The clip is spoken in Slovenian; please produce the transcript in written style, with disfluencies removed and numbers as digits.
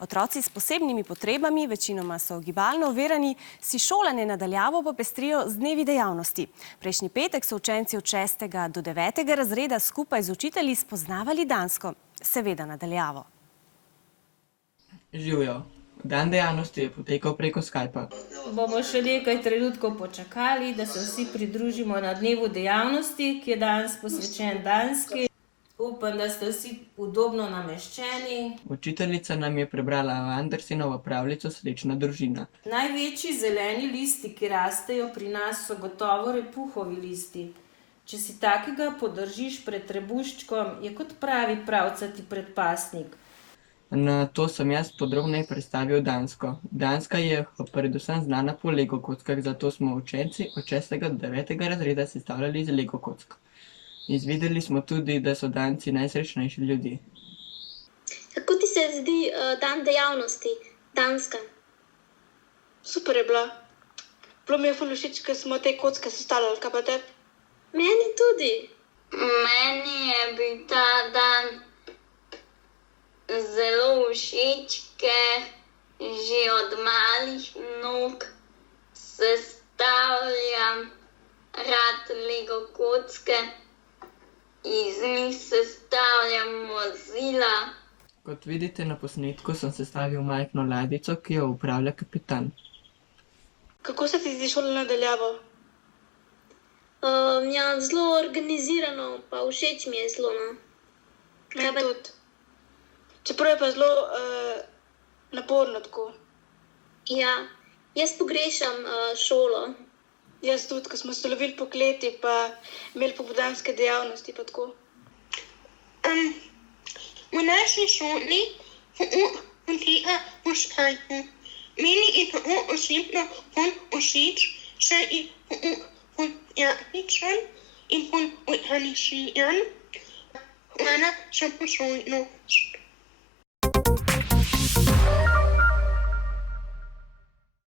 Otroci s posebnimi potrebami, večinoma so gibalno ovirani, si šolanje na daljavo popestrijo z dnevi dejavnosti. Prejšnji petek so učenci od 6. do 9. razreda skupaj z učitelji spoznavali Dansko, seveda na daljavo. Živjo. Dan dejavnosti je potekal preko Skypa. Bomo še nekaj trenutkov počakali, da se vsi pridružimo na dnevu dejavnosti, ki je danes posvečen Danski. Upam, da ste vsi udobno nameščeni. Učiteljica nam je prebrala Andersenovo pravljico Srečna družina. Največji zeleni listi, ki rastejo pri nas, so gotovo repuhovi listi. Če si takega podržiš pred trebuščkom, je kot pravi pravcati predpasnik. Na to sem jaz podrobneje predstavil Dansko. Danska je predvsem znana po Lego kockah, zato smo učenci od 6. do 9. razreda sestavljali iz Lego kock. Izvedeli smo tudi, da so Danci najsrečnejši ljudje. Kako ti se zdi dan dejavnosti, Danska? Super je bila. Bilo mi je ful všeč, ker smo te kocke sestavljali, kaj pa te? Meni tudi. Meni je bil ta dan zelo všeč, ker že od malih nog sestavljam rad Lego kocke, iz njih sestavljam vozila. Kot vidite na posnetku, sem sestavil majhno ladjico, ki jo upravlja kapitan. Kako se ti zdi šola na daljavo? Ja, zelo organizirano, pa všeč mi je zelo. Meni tudi. Čeprav je pa zelo naporno tako. Ja, jaz pogrešam šolo. Jaz tudi, ko smo se lovili po kleti, pa imeli popoldanske dejavnosti pa tako. V naši šoli poteka v Skypu. Meni je to osebno ful všeč, saj je ful praktičen in ful organiziran. Hvala za pozornost.